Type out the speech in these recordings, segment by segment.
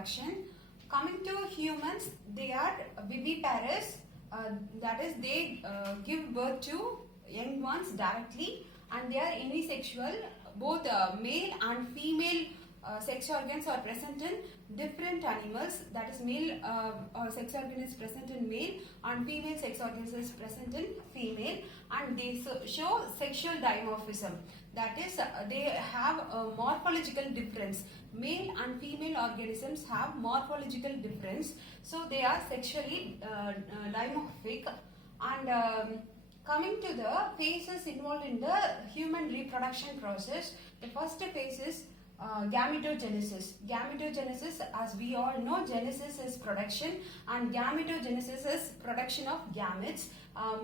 reproduction. Coming to humans, they are viviparous, that is they give birth to young ones directly, and they are unisexual. Both male and female sex organs are present in different animals, that is male sex organ is present in male and female sex organs is present in female, and they show sexual dimorphism, that is they have a morphological difference. Male and female organisms have morphological difference, so they are sexually dimorphic. And coming to the phases involved in the human reproduction process, the first phase is gametogenesis. Gametogenesis, as we all know, genesis is production and gametogenesis is production of gametes.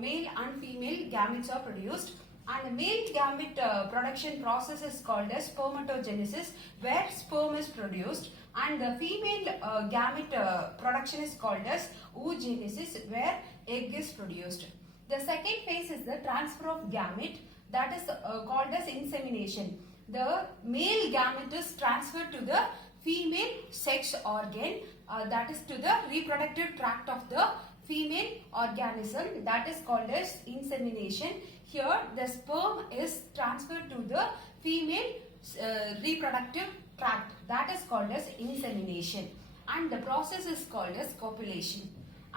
Male and female gametes are produced, and the male gamete production process is called as spermatogenesis, where sperm is produced, and the female gamete production is called as oogenesis, where egg is produced. The second phase is the transfer of gamete, that is called as insemination. The male gamete is transferred to the female sex organ, that is to the reproductive tract of the female organism, that is called as insemination. Here the sperm is transferred to the female reproductive tract, that is called as insemination, and the process is called as copulation.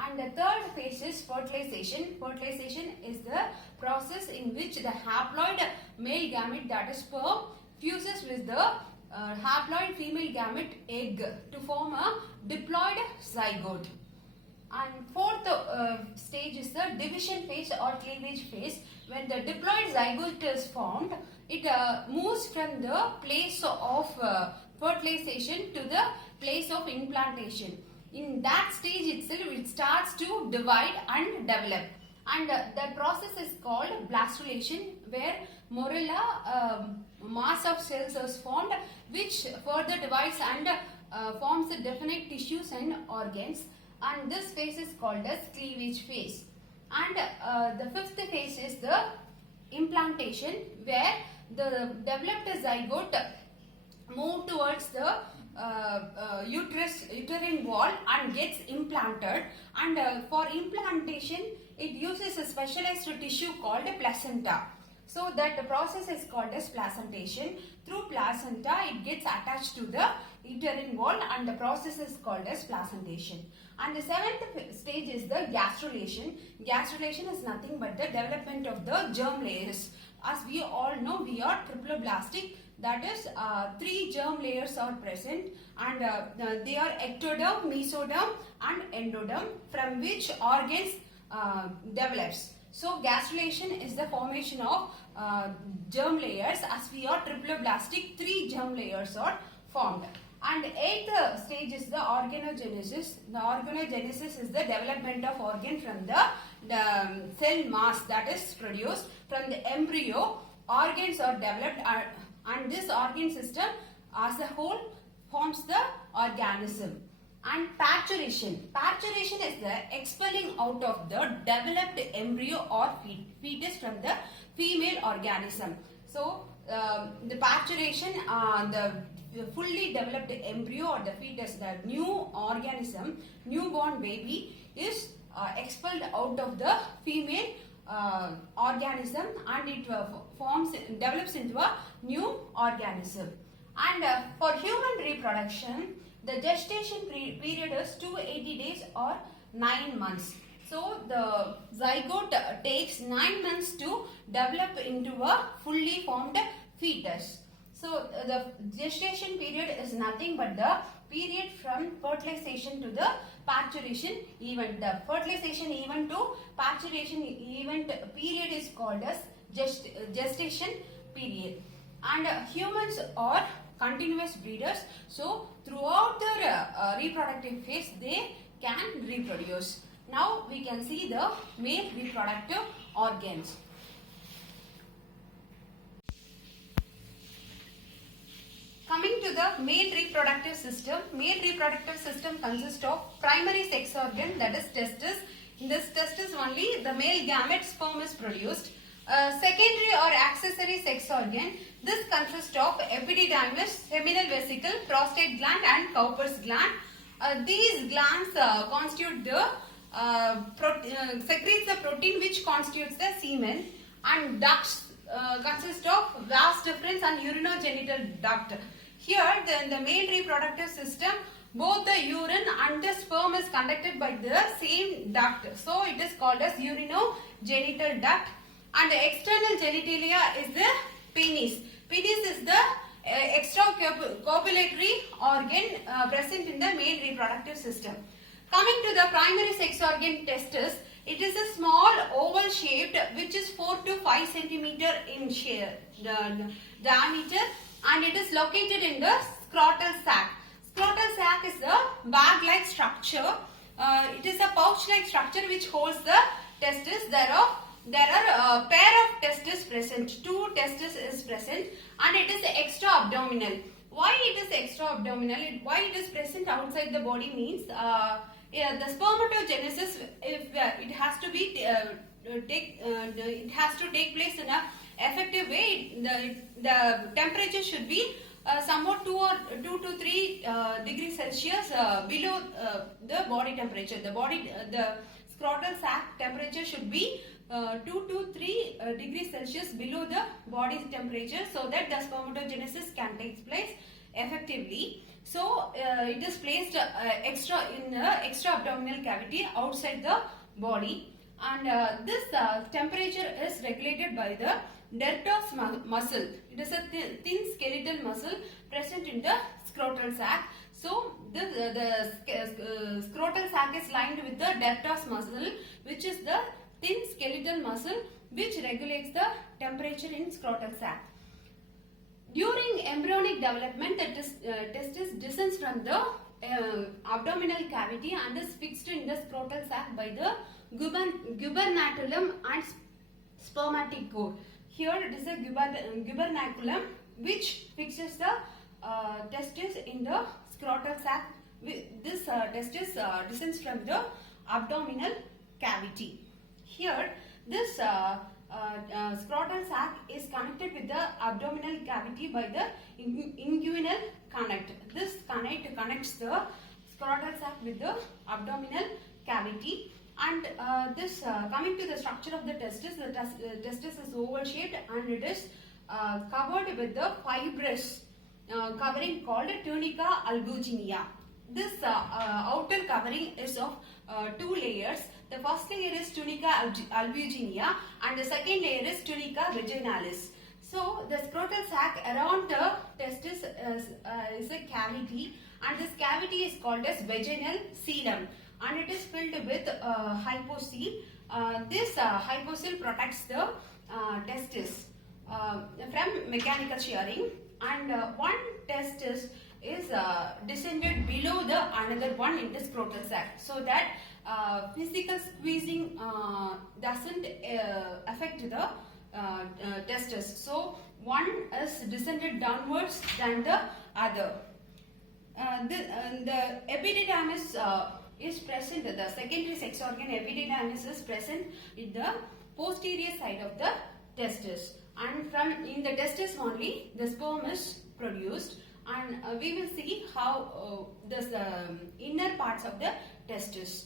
And the third phase is fertilization. Fertilization is the process in which the haploid male gamete, that is sperm, fuses with the haploid female gamete egg to form a diploid zygote. And fourth stage is the division phase or cleavage phase. When the diploid zygote is formed, it moves from the place of fertilization to the place of implantation. In that stage itself, it starts to divide and develop, and the process is called blastulation, where morula mass of cells is formed, which further divides and forms the definite tissues and organs, and this phase is called as cleavage phase. And the fifth phase is the implantation, where the developed zygote move towards the uterine wall and gets implanted, and for implantation it uses a specialized tissue called a placenta. So that the process is called as placentation. Through placenta it gets attached to the uterine wall, and the process is called as placentation. And the seventh stage is the gastrulation. Gastrulation is nothing but the development of the germ layers. As we all know, we are triploblastic, that is 3 germ layers are present, and they are ectoderm, mesoderm and endoderm, from which organs develops. So gastrulation is the formation of germ layers. As we are triploblastic, 3 germ layers are formed. And eighth stage is the organogenesis. The organogenesis is the development of organ from the cell mass that is produced from the embryo. Organs are developed, and this organ system as a whole forms the organism. And parturition. Parturition is the expelling out of the developed embryo or fetus from the female organism. So the parturition, the fully developed embryo or the fetus, the new organism, newborn baby is expelled out of the female organism, and it develops into a new organism. And for human reproduction, the gestation period is 280 days or 9 months. So the zygote takes 9 months to develop into a fully formed fetus. So the gestation period is nothing but the period from fertilization to the parturition event. The fertilization event to parturition event period is called as gestation period. And humans are continuous breeders, so throughout their reproductive phase they can reproduce. Now we can see the male reproductive organs. Coming to the male reproductive system consists of primary sex organ, that is testis. In this testis only the male gamete sperm is produced. Secondary or accessory sex organ, this consists of epididymis, seminal vesicle, prostate gland and Cowper's gland. These glands constitute the secretes the protein which constitutes the semen, and ducts consist of vas deferens and urinogenital duct. Here, in the male reproductive system, both the urine and the sperm is conducted by the same duct. So, it is called as urinogenital duct. And the external genitalia is the penis. Penis is the extracopulatory organ present in the male reproductive system. Coming to the primary sex organ, testis, it is a small oval shaped which is 4 to 5 centimeter in diameter, and it is located in the scrotal sac. Scrotal sac is a bag-like structure. It is a pouch-like structure which holds the testis. There are a pair of testes present. 2 testes is present, and it is extra-abdominal. Why it is extra-abdominal? Why it is present outside the body means the spermatogenesis, if it has to be it has to take place in a effective way. The temperature should be somewhat 2 to 3 degrees Celsius below the body temperature. The scrotal sac temperature should be 2 to 3 degrees Celsius below the body's temperature, so that the spermatogenesis can take place effectively. So it is placed in the extra abdominal cavity outside the body, and this temperature is regulated by the deltoid muscle. It is a thin skeletal muscle present in the scrotal sac. So the scrotal sac is lined with the deltoid muscle, which is the thin skeletal muscle which regulates the temperature in scrotal sac. During embryonic development, the testis descends from the abdominal cavity and is fixed in the scrotal sac by the gubernaculum and spermatic cord. Here it is a gubernaculum which fixes the testis in the scrotal sac. This testis descends from the abdominal cavity. Here, this scrotal sac is connected with the abdominal cavity by the inguinal connect. This connects the scrotal sac with the abdominal cavity. And this coming to the structure of the testis is oval shaped, and it is covered with the fibrous covering called tunica albuginea. This outer covering is of 2 layers. The first layer is tunica albuginea and the second layer is tunica vaginalis. So the scrotal sac around the testis is a cavity, and this cavity is called as vaginal coelom, and it is filled with hypocele. This hypocele protects the testis from mechanical shearing, and one testis is descended below the another one in the scrotal sac, so that physical squeezing doesn't affect the testis. So one is descended downwards than the other. The epididymis is present. The secondary sex organ epididymis is present in the posterior side of the testis, and in the testis only the sperm is produced. And we will see how the inner parts of the testis.